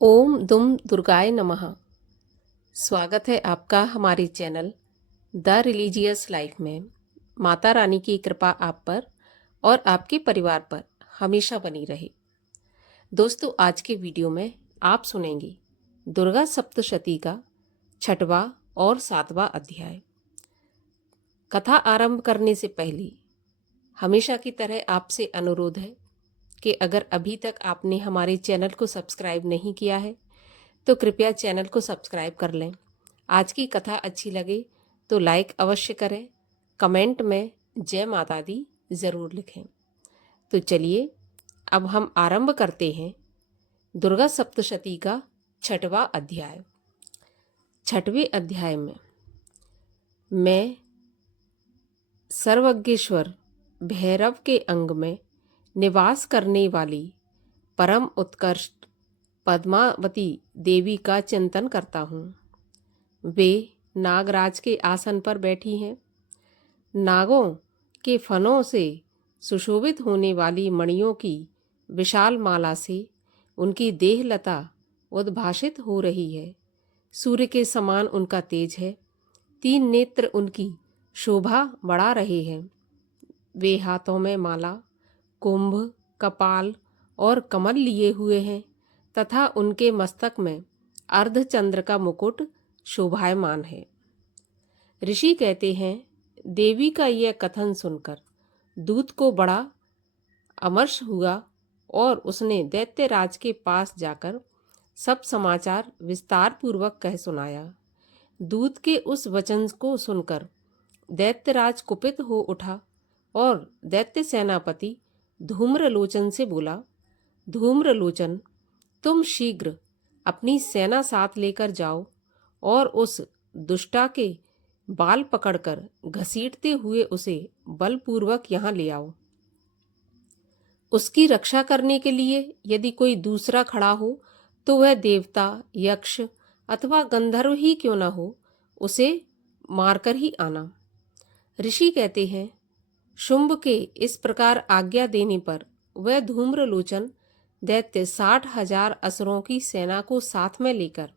ओम दुम दुर्गाय नमः। स्वागत है आपका हमारे चैनल द रिलीजियस लाइफ में। माता रानी की कृपा आप पर और आपके परिवार पर हमेशा बनी रहे। दोस्तों, आज के वीडियो में आप सुनेंगे दुर्गा सप्तशती का 6वां और 7वां अध्याय। कथा आरंभ करने से पहले हमेशा की तरह आपसे अनुरोध है कि अगर अभी तक आपने हमारे चैनल को सब्सक्राइब नहीं किया है तो कृपया चैनल को सब्सक्राइब कर लें। आज की कथा अच्छी लगे तो लाइक अवश्य करें। कमेंट में जय माता दी ज़रूर लिखें। तो चलिए अब हम आरंभ करते हैं दुर्गा सप्तशती का 6वां अध्याय। 6वें अध्याय में मैं सर्वज्ञेश्वर भैरव के अंग में निवास करने वाली परम उत्कृष्ट पद्मावती देवी का चिंतन करता हूँ। वे नागराज के आसन पर बैठी हैं। नागों के फनों से सुशोभित होने वाली मणियों की विशाल माला से उनकी देहलता उद्भासित हो रही है। सूर्य के समान उनका तेज है। 3 नेत्र उनकी शोभा बढ़ा रहे हैं। वे हाथों में माला, कुंभ, कपाल और कमल लिए हुए हैं तथा उनके मस्तक में अर्धचंद्र का मुकुट शोभायमान है। ऋषि कहते हैं, देवी का यह कथन सुनकर दूत को बड़ा अमर्ष हुआ और उसने दैत्यराज के पास जाकर सब समाचार विस्तार पूर्वक कह सुनाया। दूत के उस वचन को सुनकर दैत्यराज कुपित हो उठा और दैत्य सेनापति धूम्रलोचन से बोला, धूम्रलोचन, तुम शीघ्र अपनी सेना साथ लेकर जाओ और उस दुष्टा के बाल पकड़कर घसीटते हुए उसे बलपूर्वक यहाँ ले आओ। उसकी रक्षा करने के लिए यदि कोई दूसरा खड़ा हो तो वह देवता, यक्ष अथवा गंधर्व ही क्यों न हो, उसे मारकर ही आना। ऋषि कहते हैं, शुंभ के इस प्रकार आज्ञा देने पर वह धूम्रलोचन दैत्य 60,000 असुरों की सेना को साथ में लेकर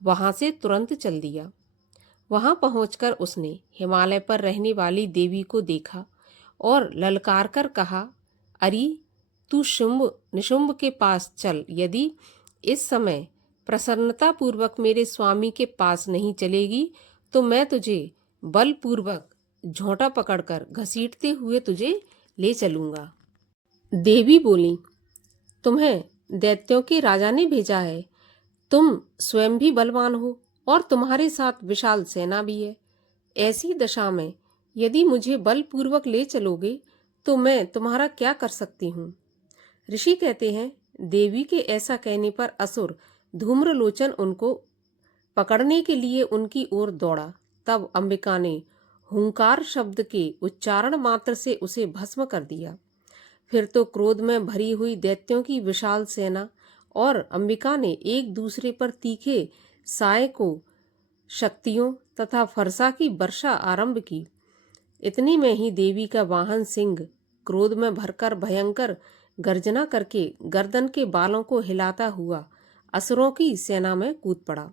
वहां से तुरंत चल दिया। वहां पहुंचकर उसने हिमालय पर रहने वाली देवी को देखा और ललकार कर कहा, अरे तू शुंभ निशुंभ के पास चल। यदि इस समय प्रसन्नतापूर्वक मेरे स्वामी के पास नहीं चलेगी तो मैं तुझे बलपूर्वक झोंटा पकड़कर घसीटते हुए तुझे ले चलूंगा। देवी बोली, तुम्हें दैत्यों के राजा ने भेजा है। तुम स्वयं भी बलवान हो और तुम्हारे साथ विशाल सेना भी है। ऐसी दशा में यदि मुझे बलपूर्वक ले चलोगे तो मैं तुम्हारा क्या कर सकती हूँ। ऋषि कहते हैं, देवी के ऐसा कहने पर असुर धूम्रलोचन उनको पकड़ने के लिए उनकी ओर दौड़ा। तब अंबिका ने हुंकार शब्द के उच्चारण मात्र से उसे भस्म कर दिया। फिर तो क्रोध में भरी हुई दैत्यों की विशाल सेना और अंबिका ने एक दूसरे पर तीखे साय को शक्तियों तथा फरसा की वर्षा आरंभ की। इतने में ही देवी का वाहन सिंह क्रोध में भरकर भयंकर गर्जना करके गर्दन के बालों को हिलाता हुआ असुरों की सेना में कूद पड़ा।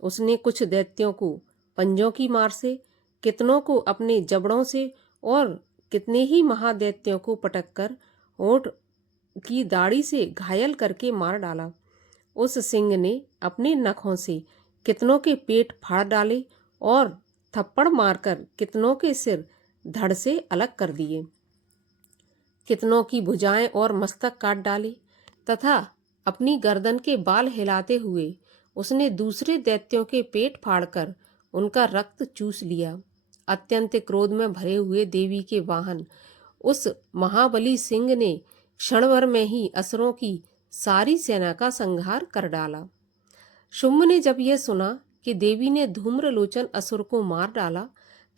उसने कुछ दैत्यों को पंजों की मार से, कितनों को अपने जबड़ों से और कितने ही महादैत्यों को पटककर होंठ की दाढ़ी से घायल करके मार डाला। उस सिंह ने अपने नखों से कितनों के पेट फाड़ डाले और थप्पड़ मारकर कितनों के सिर धड़ से अलग कर दिए। कितनों की भुजाएं और मस्तक काट डाले तथा अपनी गर्दन के बाल हिलाते हुए उसने दूसरे दैत्यों के पेट फाड़कर उनका रक्त चूस लिया। अत्यंत क्रोध में भरे हुए देवी के वाहन उस महाबली सिंह ने क्षण भर में ही असुरों की सारी सेना का संहार कर डाला। शुंभ ने जब यह सुना कि देवी ने धूम्रलोचन असुर को मार डाला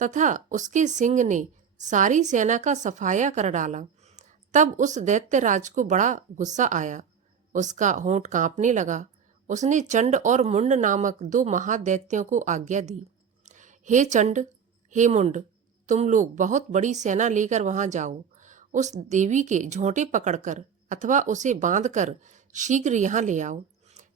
तथा उसके सिंह ने सारी सेना का सफाया कर डाला, तब उस दैत्यराज को बड़ा गुस्सा आया। उसका होंठ कांपने लगा। उसने चंड और मुंड नामक 2 महादैत्यों को आज्ञा दी, हे चंड, हे मुंड, तुम लोग बहुत बड़ी सेना लेकर वहां जाओ। उस देवी के झोंटे पकड़कर अथवा उसे बांधकर शीघ्र यहाँ ले आओ।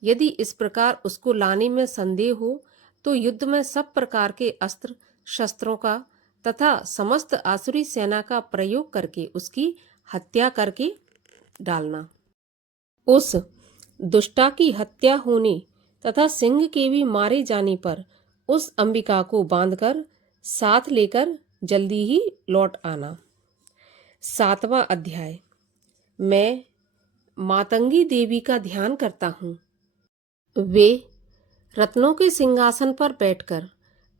यदि इस प्रकार उसको लाने में संदेह हो तो युद्ध में सब प्रकार के अस्त्र शस्त्रों का तथा समस्त आसुरी सेना का प्रयोग करके उसकी हत्या करके डालना। उस दुष्टा की हत्या होने तथा सिंह के भी मारे जाने पर उस अंबिका को बांधकर साथ लेकर जल्दी ही लौट आना। 7वां अध्याय। मैं मातंगी देवी का ध्यान करता हूँ। वे रत्नों के सिंहासन पर बैठकर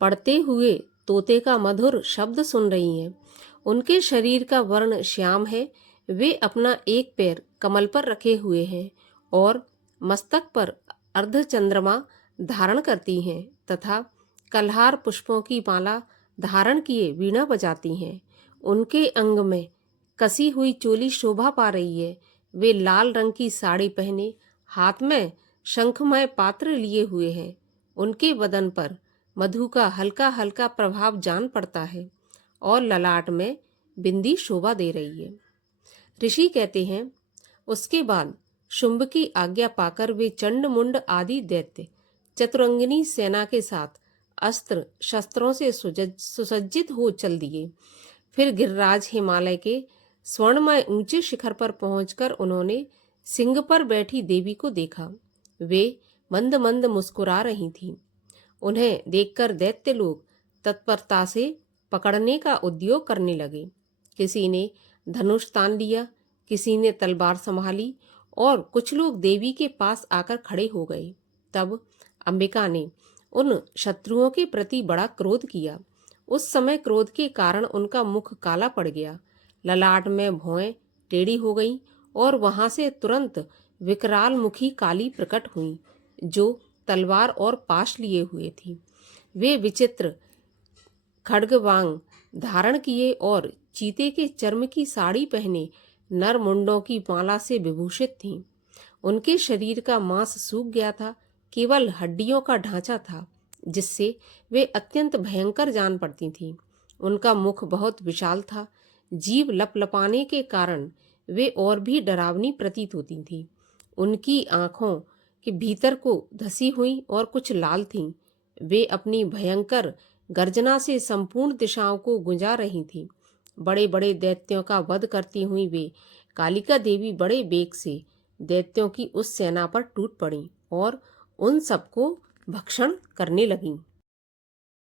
पढ़ते हुए तोते का मधुर शब्द सुन रही हैं। उनके शरीर का वर्ण श्याम है। वे अपना एक पैर कमल पर रखे हुए हैं और मस्तक पर अर्धचंद्रमा धारण करती हैं तथा कल्हार पुष्पों की माला धारण किए वीणा बजाती हैं। उनके अंग में कसी हुई चोली शोभा पा रही है। वे लाल रंग की साड़ी पहने हाथ में शंखमय पात्र लिए हुए हैं। उनके बदन पर मधु का हल्का हल्का प्रभाव जान पड़ता है और ललाट में बिंदी शोभा दे रही है। ऋषि कहते हैं, उसके बाद शुंभ की आज्ञा पाकर वे चंड मुंड आदि दैत्य चतुरंगिनी सेना के साथ अस्त्र शस्त्रों से सुसज्जित हो चल दिए। फिर गिरिराज हिमालय के स्वर्णमय ऊंचे शिखर पर पहुंचकर उन्होंने सिंह पर बैठी देवी को देखा। वे मंद मंद मुस्कुरा रही थीं। उन्हें देखकर दैत्य लोग तत्परता से पकड़ने का उद्योग करने लगे। किसी ने धनुष तान लिया, किसी ने तलवार संभाली और कुछ लोग देवी के पास आकर खड़े हो गए। तब अंबिका ने उन शत्रुओं के प्रति बड़ा क्रोध किया। उस समय क्रोध के कारण उनका मुख काला पड़ गया, ललाट में भौहें टेढ़ी हो गईं और वहां से तुरंत विकराल मुखी काली प्रकट हुई जो तलवार और पाश लिए हुए थी। वे विचित्र खड्गवांग धारण किए और चीते के चर्म की साड़ी पहने नर मुंडों की माला से विभूषित थीं। उनके शरीर का मांस सूख गया था, केवल हड्डियों का ढांचा था जिससे वे अत्यंत भयंकर जान पड़ती थीं। उनका मुख बहुत विशाल था। जीभ लपलपाने के कारण वे और भी डरावनी प्रतीत होती थीं। उनकी आंखों के भीतर को धसी हुई और कुछ लाल थीं। वे अपनी भयंकर गर्जना से संपूर्ण दिशाओं को गुंजा रही थीं। बड़े बड़े दैत्यों का वध करती हुई वे कालिका देवी बड़े वेग से दैत्यों की उस सेना पर टूट पड़ी और उन सबको भक्षण करने लगीं।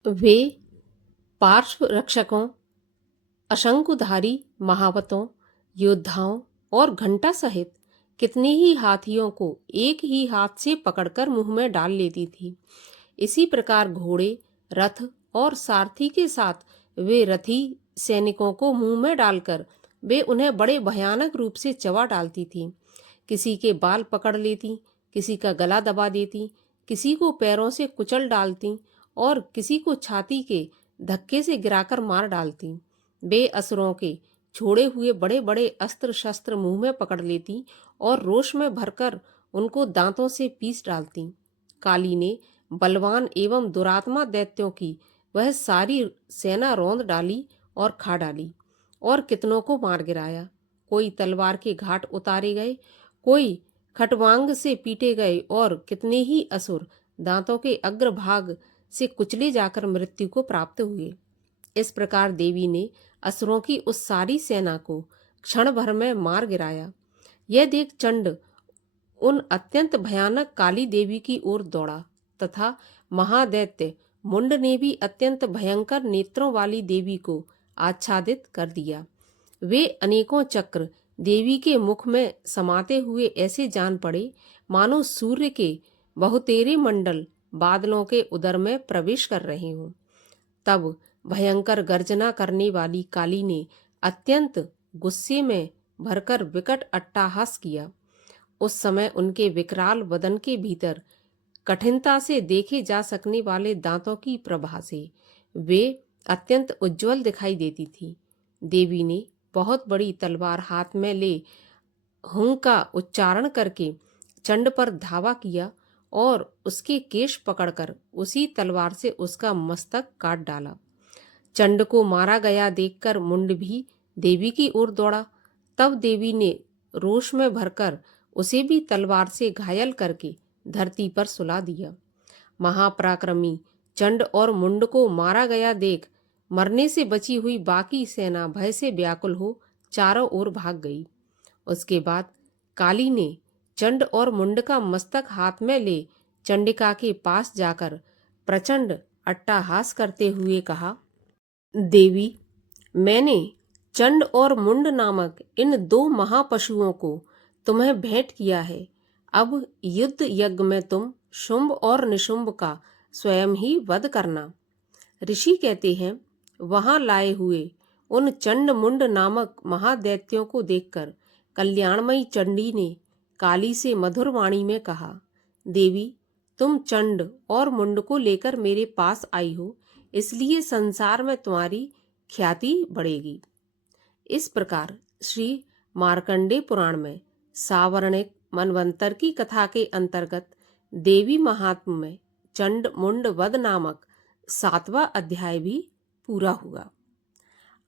वे पार्श्व रक्षकों, अशंकुधारी महावतों, योद्धाओं और घंटा सहित कितने ही हाथियों को एक ही हाथ से पकड़कर मुंह में डाल लेती थी। इसी प्रकार घोड़े, रथ और सारथी के साथ वे रथी सैनिकों को मुंह में डालकर वे उन्हें बड़े भयानक रूप से चबा डालती थीं। किसी के बाल पकड़ लेती, किसी का गला दबा देती, किसी को पैरों से कुचल डालती और किसी को छाती के धक्के से गिराकर मार डालती। वे असुरों के छोड़े हुए बड़े बड़े अस्त्र शस्त्र मुंह में पकड़ लेती और रोष में भरकर उनको दांतों से पीस डालती। काली ने बलवान एवं दुरात्मा दैत्यों की वह सारी सेना रौंद डाली और खा डाली और कितनों को मार गिराया। कोई तलवार के घाट उतारे गए, कोई खटवांग से पीटे गए और कितने ही असुर दांतों के अग्रभाग से कुचले जाकर मृत्यु को प्राप्त हुए। इस प्रकार देवी ने असुरों की उस सारी सेना को क्षण भर में मार गिराया। यह देख चंड उन अत्यंत भयानक काली देवी की ओर दौड़ा तथा महादैत्य मुंड ने भी अत्यंत भयंकर नेत्रों वाली देवी को आच्छादित कर दिया। वे अनेकों चक्र देवी के मुख में समाते हुए ऐसे जान पड़े मानो सूर्य के बहुतेरे मंडल बादलों के उदर में प्रवेश कर रहे हों। तब भयंकर गर्जना करने वाली काली ने अत्यंत गुस्से में भरकर विकट अट्टहास किया। उस समय उनके विकराल बदन के भीतर कठिनता से देखे जा सकने वाले दांतों की प्रभा से वे अत्यंत उज्जवल दिखाई देती थी। देवी ने बहुत बड़ी तलवार हाथ में ले हुं का उच्चारण करके चंड पर धावा किया और उसके केश पकड़कर उसी तलवार से उसका मस्तक काट डाला। चंड को मारा गया देखकर मुंड भी देवी की ओर दौड़ा। तब देवी ने रोष में भरकर उसे भी तलवार से घायल करके धरती पर सुला दिया। महापराक्रमी चंड और मुंड को मारा गया देख मरने से बची हुई बाकी सेना भय से व्याकुल हो चारों ओर भाग गई। उसके बाद काली ने चंड और मुंड का मस्तक हाथ में ले चंडिका के पास जाकर प्रचंड अट्टहास करते हुए कहा, देवी, मैंने चंड और मुंड नामक इन दो महापशुओं को तुम्हें भेंट किया है। अब युद्ध यज्ञ में तुम शुंभ और निशुंभ का स्वयं ही वध करना। ऋषि कहते हैं, वहां लाए हुए उन चंड मुंड नामक महादैत्यों को देखकर कल्याणमयी चंडी ने काली से मधुर वाणी में कहा, देवी, तुम चंड और मुंड को लेकर मेरे पास आई हो, इसलिए संसार में तुम्हारी ख्याति बढ़ेगी। इस प्रकार श्री मार्कंडेय पुराण में सावर्णिक मनवंतर की कथा के अंतर्गत देवी महात्म्य में चंड मुंड वध नामक 7वां अध्याय भी पूरा हुआ।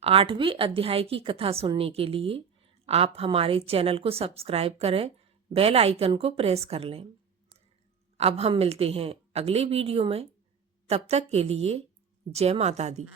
8वें अध्याय की कथा सुनने के लिए आप हमारे चैनल को सब्सक्राइब करें, बेल आइकन को प्रेस कर लें। अब हम मिलते हैं अगले वीडियो में। तब तक के लिए जय माता दी।